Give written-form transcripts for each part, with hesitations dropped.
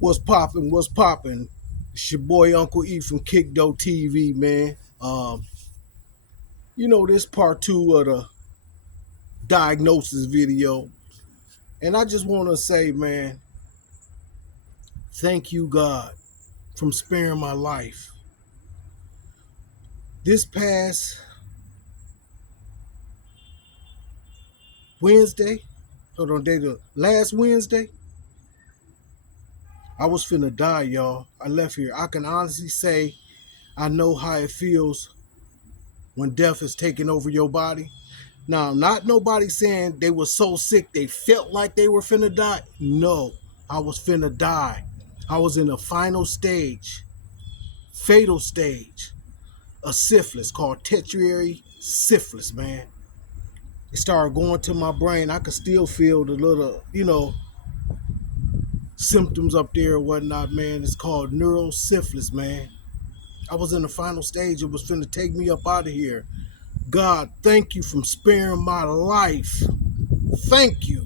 What's poppin'? What's poppin'? It's your boy Uncle E from Kickdo TV, man. This part two of the diagnosis video. And I just want to say, man, thank you, God, from sparing my life. This past Wednesday, last Wednesday, I was finna die, y'all. I left here. I can honestly say I know how it feels when death is taking over your body. Now, not nobody saying they were so sick they felt like they were finna die. No, I was finna die. I was in a final stage, fatal stage of syphilis called tertiary syphilis, man. It started going to my brain. I could still feel the little, symptoms up there and whatnot, man. It's called neurosyphilis, man. I was in the final stage. It was finna take me up out of here. God, thank you for sparing my life. Thank you.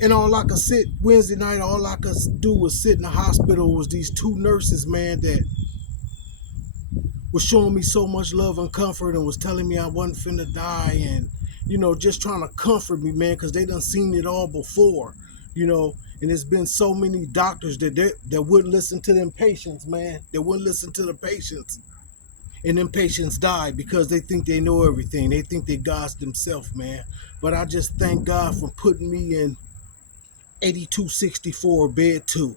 And all I could sit Wednesday night, all I could do was sit in the hospital. Was these two nurses, man, that was showing me so much love and comfort and was telling me I wasn't finna die and, just trying to comfort me, man, because they done seen it all before, and there's been so many doctors that wouldn't listen to them patients, man. They wouldn't listen to the patients. And them patients die because they think they know everything. They think they God's themselves, man. But I just thank God for putting me in 8264 bed 2,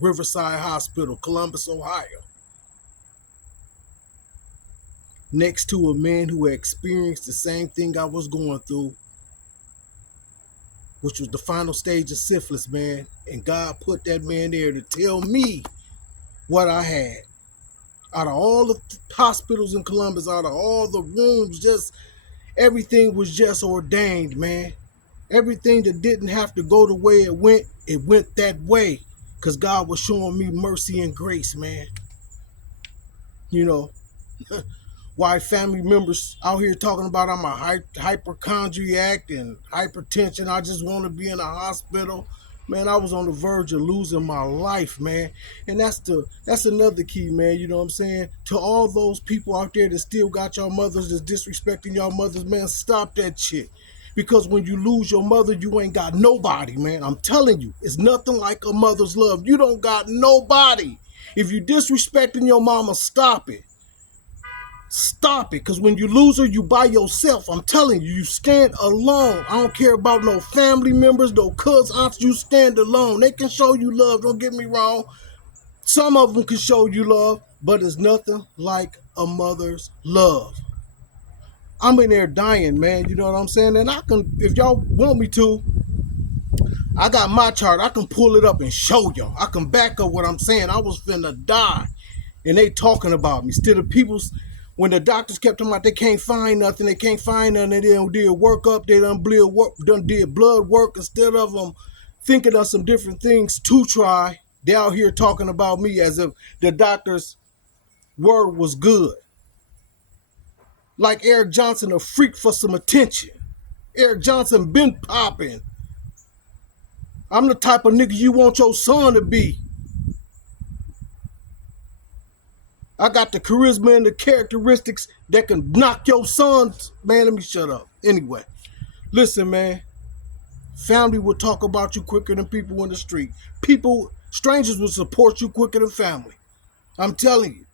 Riverside Hospital, Columbus, Ohio, next to a man who had experienced the same thing I was going through, which was the final stage of syphilis, man. And God put that man there to tell me what I had. Out of all the hospitals in Columbus, out of all the rooms, just everything was just ordained, man. Everything that didn't have to go the way it went that way. Because God was showing me mercy and grace, man. You know, why family members out here talking about I'm a hypochondriac and hypertension. I just want to be in a hospital. Man, I was on the verge of losing my life, man. And that's another key, man. You know what I'm saying? To all those people out there that still got your mothers that's disrespecting your mothers, man, stop that shit. Because when you lose your mother, you ain't got nobody, man. I'm telling you, it's nothing like a mother's love. You don't got nobody. If you disrespecting your mama, stop it. Stop it, because when you lose her, you by yourself. I'm telling you, you stand alone. I don't care about no family members, no cousins, aunts. You stand alone. They can show you love, don't get me wrong. Some of them can show you love, but it's nothing like a mother's love. I'm in there dying, man. You know what I'm saying? And I can, if y'all want me to, I got my chart. I can pull it up and show y'all. I can back up what I'm saying. I was finna die. And they talking about me. Still the people's, when the doctors kept talking about they can't find nothing, they done did workup, they done did blood work instead of them thinking of some different things to try. They out here talking about me as if the doctor's word was good. Like Eric Johnson, a freak for some attention. Eric Johnson been popping. I'm the type of nigga you want your son to be. I got the charisma and the characteristics that can knock your sons. Man, let me shut up. Anyway, listen, man. Family will talk about you quicker than people in the street. Strangers will support you quicker than family. I'm telling you.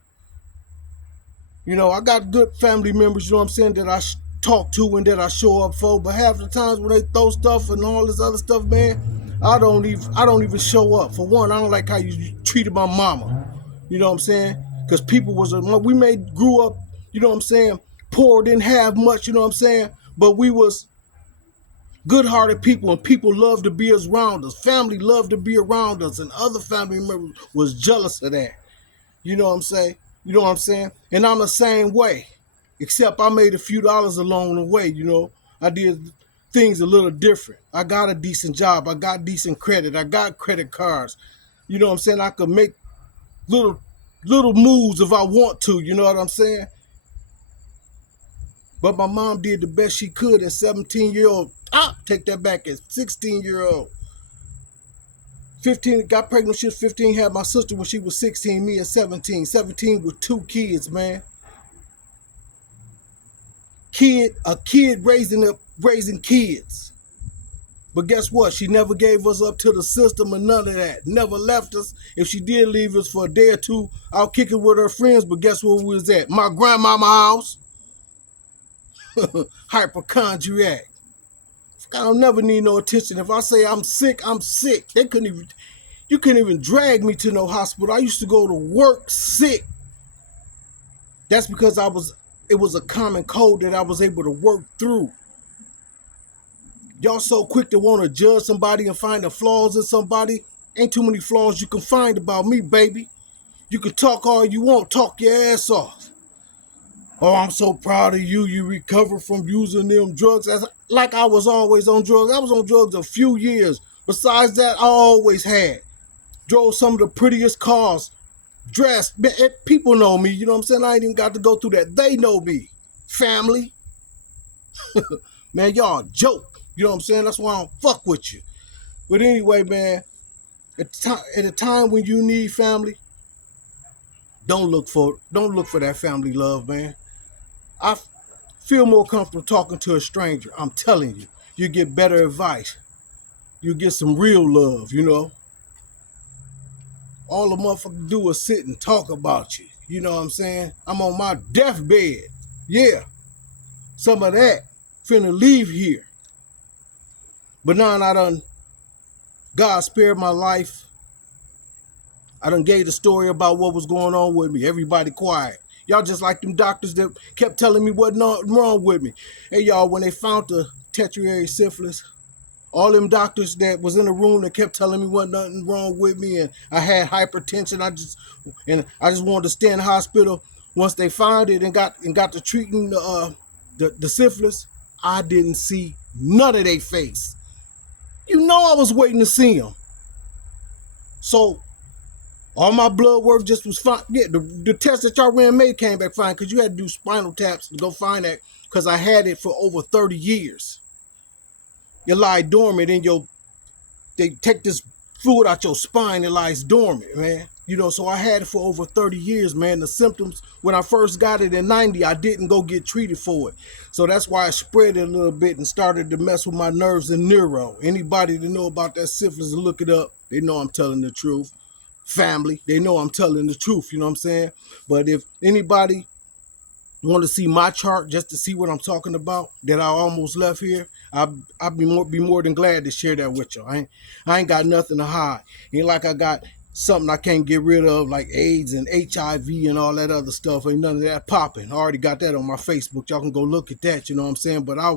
You know, I got good family members, you know what I'm saying, that I talk to and that I show up for. But half the times when they throw stuff and all this other stuff, man, I don't even show up. For one, I don't like how you treated my mama. You know what I'm saying? Because grew up, you know what I'm saying, poor, didn't have much, you know what I'm saying? But we was good-hearted people, and people loved to be around us. Family loved to be around us, and other family members was jealous of that. You know what I'm saying? You know what I'm saying? And I'm the same way, except I made a few dollars along the way, you know. I did things a little different. I got a decent job. I got decent credit. I got credit cards. You know what I'm saying? I could make little moves if I want to, you know what I'm saying? But my mom did the best she could as 17-year-old. Take that back, as 16-year-old. 15, got pregnant when she was 15, had my sister when she was 16, me at 17. 17 with 2 kids, man. A kid raising kids. But guess what? She never gave us up to the system or none of that. Never left us. If she did leave us for a day or two, I'll kick it with her friends. But guess where we was at? My grandmama house. Hypochondriac. I don't never need no attention. If I say I'm sick, I'm sick. You couldn't even drag me to no hospital. I used to go to work sick. That's because it was a common cold that I was able to work through. Y'all so quick to want to judge somebody and find the flaws in somebody. Ain't too many flaws you can find about me, baby. You can talk all you want, talk your ass off. Oh, I'm so proud of you. You recovered from using them drugs. Like I was always on drugs. I was on drugs a few years. Besides that, I always had. Drove some of the prettiest cars. Dressed. People know me. You know what I'm saying? I ain't even got to go through that. They know me. Family. Man, y'all joke. You know what I'm saying? That's why I don't fuck with you. But anyway, man, at a time when you need family, don't look for that family love, man. I feel more comfortable talking to a stranger. I'm telling you. You get better advice. You get some real love, you know. All the motherfucker do is sit and talk about you. You know what I'm saying? I'm on my deathbed. Yeah. Some of that. Finna leave here. But now God spared my life. I done gave the story about what was going on with me. Everybody quiet. Y'all just like them doctors that kept telling me what wrong with me. Hey, y'all, when they found the tertiary syphilis, all them doctors that was in the room that kept telling me wasn't nothing wrong with me and I had hypertension, I just wanted to stay in the hospital. Once they found it and got to treating the syphilis, I didn't see none of their face. You know I was waiting to see them. So all my blood work just was fine. Yeah, the test that y'all ran came back fine because you had to do spinal taps to go find that because I had it for over 30 years. You lie dormant in they take this fluid out your spine, it lies dormant, man. You know, so I had it for over 30 years, man. The symptoms, when I first got it in 90, I didn't go get treated for it. So that's why I spread it a little bit and started to mess with my nerves and neuro. Anybody that know about that syphilis and look it up, they know I'm telling the truth. Family, they know I'm telling the truth, you know what I'm saying? But if anybody want to see my chart just to see what I'm talking about that I almost left here, I'd be more than glad to share that with you. I ain't got nothing to hide. Ain't like I got something I can't get rid of like AIDS and HIV and all that other stuff. Ain't none of that popping. I already got that on my Facebook. Y'all can go look at that, you know what I'm saying? But I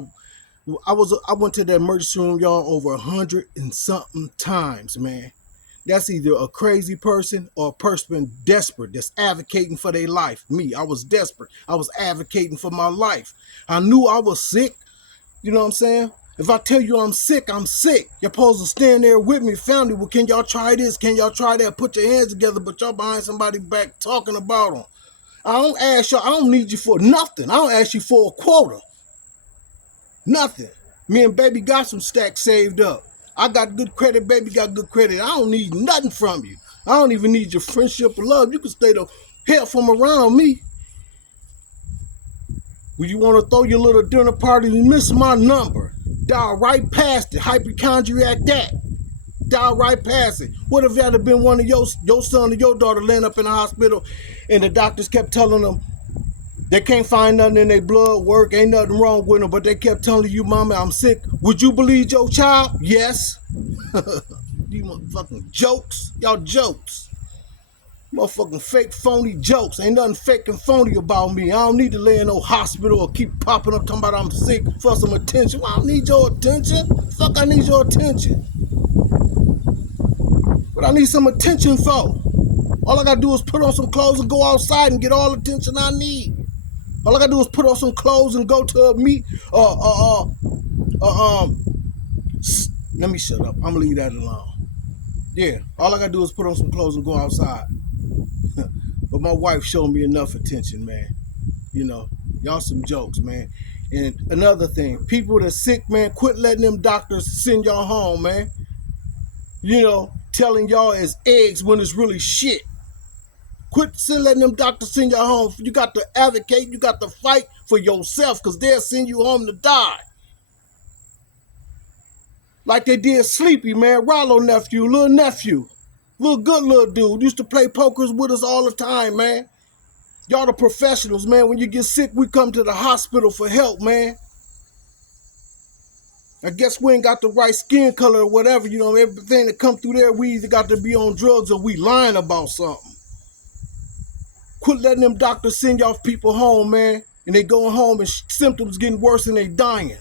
went to that emergency room, y'all, over 100 and something times, man. That's either a crazy person or a person desperate that's advocating for their life. Me, I was desperate. I was advocating for my life. I knew I was sick. You know what I'm saying? If I tell you I'm sick, I'm sick. You're supposed to stand there with me, family. Well, can y'all try this? Can y'all try that? Put your hands together, but y'all behind somebody back talking about them. I don't ask y'all. I don't need you for nothing. I don't ask you for a quota. Nothing. Me and baby got some stacks saved up. I got good credit, baby got good credit. I don't need nothing from you. I don't even need your friendship or love. You can stay the hell from around me. When you want to throw your little dinner party, you miss my number. Dial right past it. Hypochondriac that. Dial right past it. What if that had been one of your son or your daughter laying up in the hospital and the doctors kept telling them they can't find nothing in their blood work, ain't nothing wrong with them, but they kept telling you, mama, I'm sick. Would you believe your child? Yes. You motherfucking jokes. Y'all jokes. Motherfucking fake, phony jokes. Ain't nothing fake and phony about me. I don't need to lay in no hospital or keep popping up talking about I'm sick for some attention. Well, I don't need your attention. Fuck, I need your attention. What I need some attention for? All I gotta do is put on some clothes and go outside and get all the attention I need. All I gotta do is put on some clothes and go to a meet. Let me shut up. I'm gonna leave that alone. Yeah, all I gotta do is put on some clothes and go outside. But my wife showed me enough attention, man. You know, y'all some jokes, man. And another thing, people that are sick, man, quit letting them doctors send y'all home, man. You know, telling y'all it's eggs when it's really shit. Quit letting them doctors send you home. You got to advocate. You got to fight for yourself because they'll send you home to die. Like they did Sleepy, man. Rollo nephew, little nephew. Little good little dude. Used to play pokers with us all the time, man. Y'all the professionals, man. When you get sick, we come to the hospital for help, man. I guess we ain't got the right skin color or whatever. You know, everything that come through there, we either got to be on drugs or we lying about something. Quit letting them doctors send y'all people home, man. And they going home and symptoms getting worse and they dying.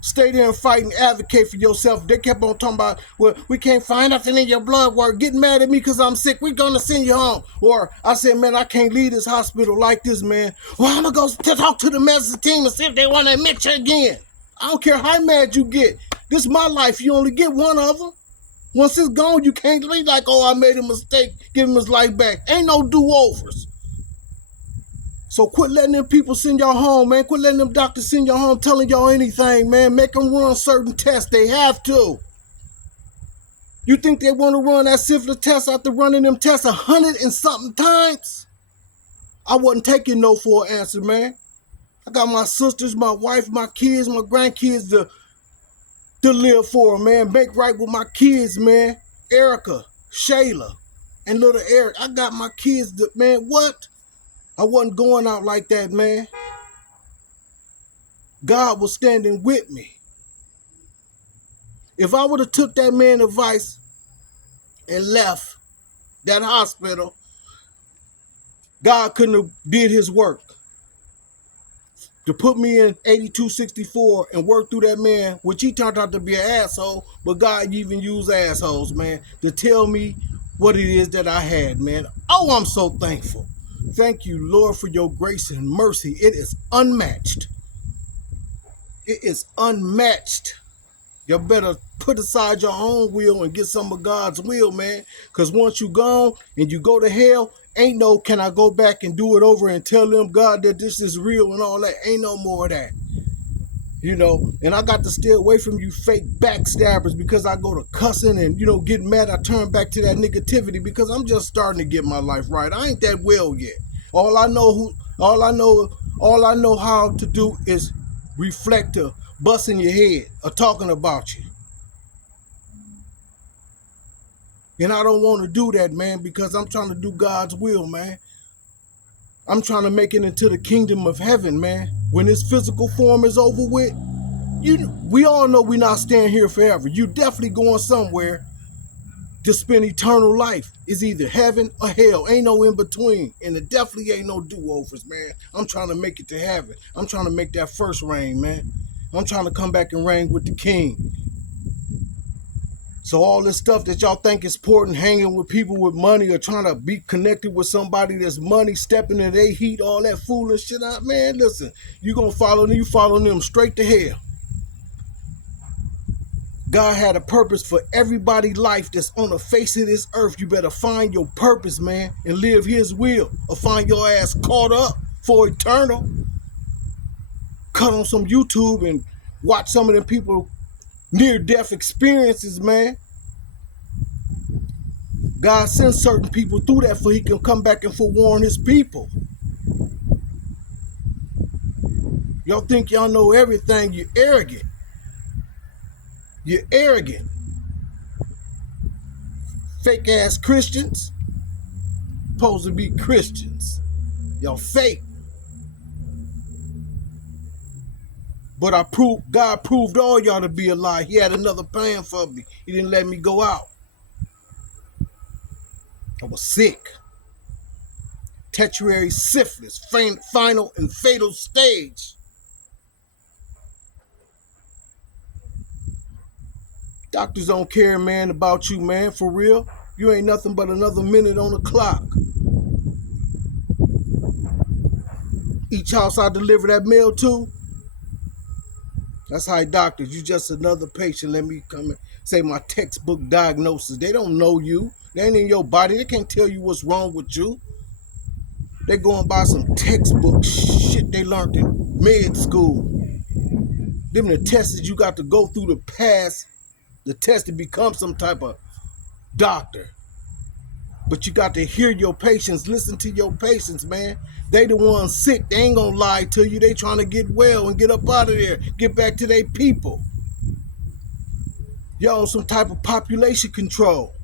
Stay there and fight and advocate for yourself. They kept on talking about, well, we can't find nothing in your blood work. Getting mad at me because I'm sick. We're going to send you home. Or I said, man, I can't leave this hospital like this, man. Well, I'm going to go talk to the medicine team and see if they want to admit you again. I don't care how mad you get. This is my life. You only get one of them. Once it's gone, you can't leave like, oh, I made a mistake. Give him his life back. Ain't no do-overs. So quit letting them people send y'all home, man. Quit letting them doctors send y'all home telling y'all anything, man. Make them run certain tests. They have to. You think they want to run that syphilis test after running them tests 100 and something times? I wasn't taking no for an answer, man. I got my sisters, my wife, my kids, my grandkids to live for, man. Make right with my kids, man. Erica, Shayla, and little Eric. I got my kids, man, what? I wasn't going out like that, man. God was standing with me. If I would have took that man's advice and left that hospital, God couldn't have did his work. To put me in 8264 and work through that man, which he turned out to be an asshole, but God even used assholes, man, to tell me what it is that I had, man. Oh, I'm so thankful. Thank you, Lord, for your grace and mercy. It is unmatched. It is unmatched. You better put aside your own will and get some of God's will, man. Because once you gone and you go to hell, ain't no can I go back and do it over and tell them, God, that this is real and all that. Ain't no more of that. You know, and I got to stay away from you fake backstabbers because I go to cussing and, you know, getting mad. I turn back to that negativity because I'm just starting to get my life right. I ain't that well yet. All I know how to do is reflect or bust in your head or talking about you. And I don't want to do that, man, because I'm trying to do God's will, man. I'm trying to make it into the kingdom of heaven, man. When this physical form is over with, we all know we're not staying here forever. You definitely going somewhere to spend eternal life. It's either heaven or hell. Ain't no in between. And it definitely ain't no do-overs, man. I'm trying to make it to heaven. I'm trying to make that first reign, man. I'm trying to come back and reign with the king. So all this stuff that y'all think is important, hanging with people with money or trying to be connected with somebody that's money, stepping in their heat, all that foolish shit out, man, listen, you gonna follow them, you following them straight to hell. God had a purpose for everybody's life that's on the face of this earth. You better find your purpose, man, and live his will, or find your ass caught up for eternal. Cut on some YouTube and watch some of them people near-death experiences, man. God sends certain people through that so he can come back and forewarn his people. Y'all think y'all know everything. You're arrogant. You're arrogant. Fake-ass Christians. Supposed to be Christians. Y'all fake. But God proved all y'all to be a lie. He had another plan for me. He didn't let me go out. I was sick. Tertiary syphilis, final and fatal stage. Doctors don't care, man, about you, man, for real. You ain't nothing but another minute on the clock. Each house I deliver that mail to, that's how doctors, you just another patient. Let me come and say my textbook diagnosis. They don't know you. They ain't in your body. They can't tell you what's wrong with you. They going by some textbook shit they learned in med school. Them the tests you got to go through to pass the test to become some type of doctor. But you got to hear your patients, listen to your patients, man. They the ones sick. They ain't gonna lie to you. They trying to get well and get up out of there, get back to their people. Y'all on some type of population control.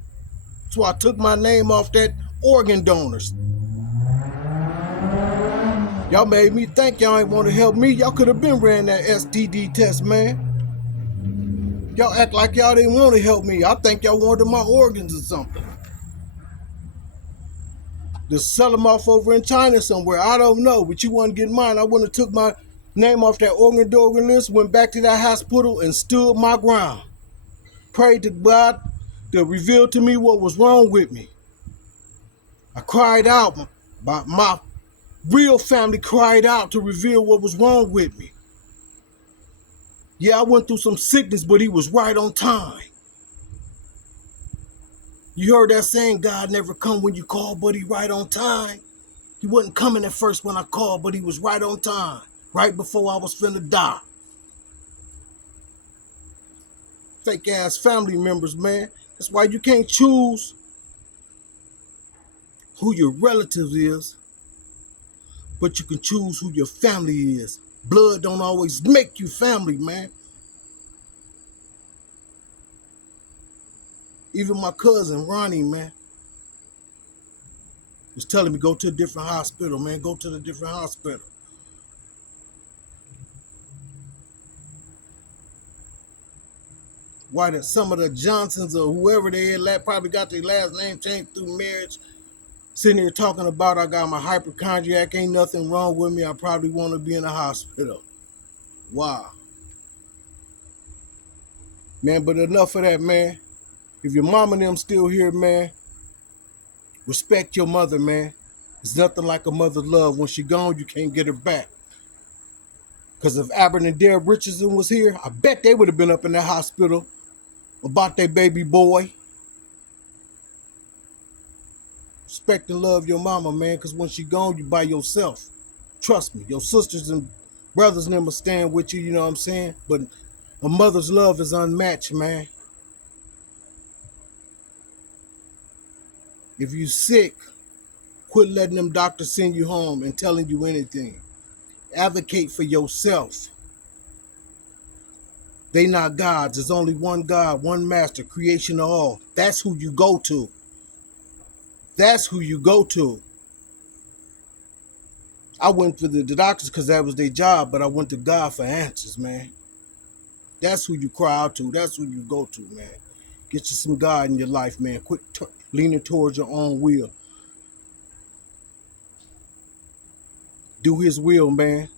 So I took my name off that organ donors. Y'all made me think y'all ain't want to help me. Y'all could have been ran that STD test, man. Y'all act like y'all didn't want to help me. I think y'all wanted my organs or something. Just sell them off over in China somewhere. I don't know, but you want to get mine. I wouldn't have took my name off that organ list, went back to that hospital and stood my ground. Prayed to God to reveal to me what was wrong with me. I cried out. My real family cried out to reveal what was wrong with me. Yeah, I went through some sickness, but he was right on time. You heard that saying, God never come when you call, but he right on time. He wasn't coming at first when I called, but he was right on time, right before I was finna die. Fake ass family members, man. That's why you can't choose who your relative is, but you can choose who your family is. Blood don't always make you family, man. Even my cousin, Ronnie, man, was telling me, go to a different hospital, man. Go to the different hospital. Why that some of the Johnsons or whoever they had probably got their last name changed through marriage, sitting here talking about I got my hypochondriac, ain't nothing wrong with me, I probably want to be in a hospital. Wow. Man, but enough of that, man. If your mom and them still here, man, respect your mother, man. It's nothing like a mother's love. When she gone, you can't get her back. Because if Albert and Dale Richardson was here, I bet they would have been up in that hospital about their baby boy. Respect and love your mama, man, because when she gone, you by yourself. Trust me, your sisters and brothers never stand with you, you know what I'm saying? But a mother's love is unmatched, man. If you sick, quit letting them doctors send you home and telling you anything. Advocate for yourself. They not gods. There's only one God, one master, creation of all. That's who you go to. That's who you go to. I went to the doctors because that was their job, but I went to God for answers, man. That's who you cry out to. That's who you go to, man. Get you some God in your life, man. Quit leaning towards your own will. Do his will, man.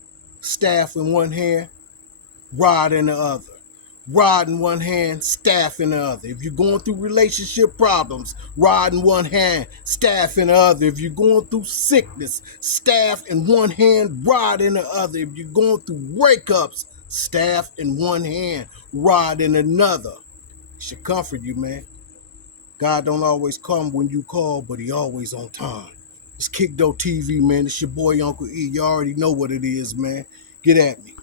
Staff in one hand, rod in the other. Rod in one hand, staff in the other. If you're going through relationship problems, rod in one hand, staff in the other. If you're going through sickness, staff in one hand, rod in the other. If you're going through breakups, staff in one hand, rod in another. It should comfort you, man. God don't always come when you call, but he always on time. It's Kick Dough TV, man. It's your boy Uncle E. You already know what it is, man. Get at me.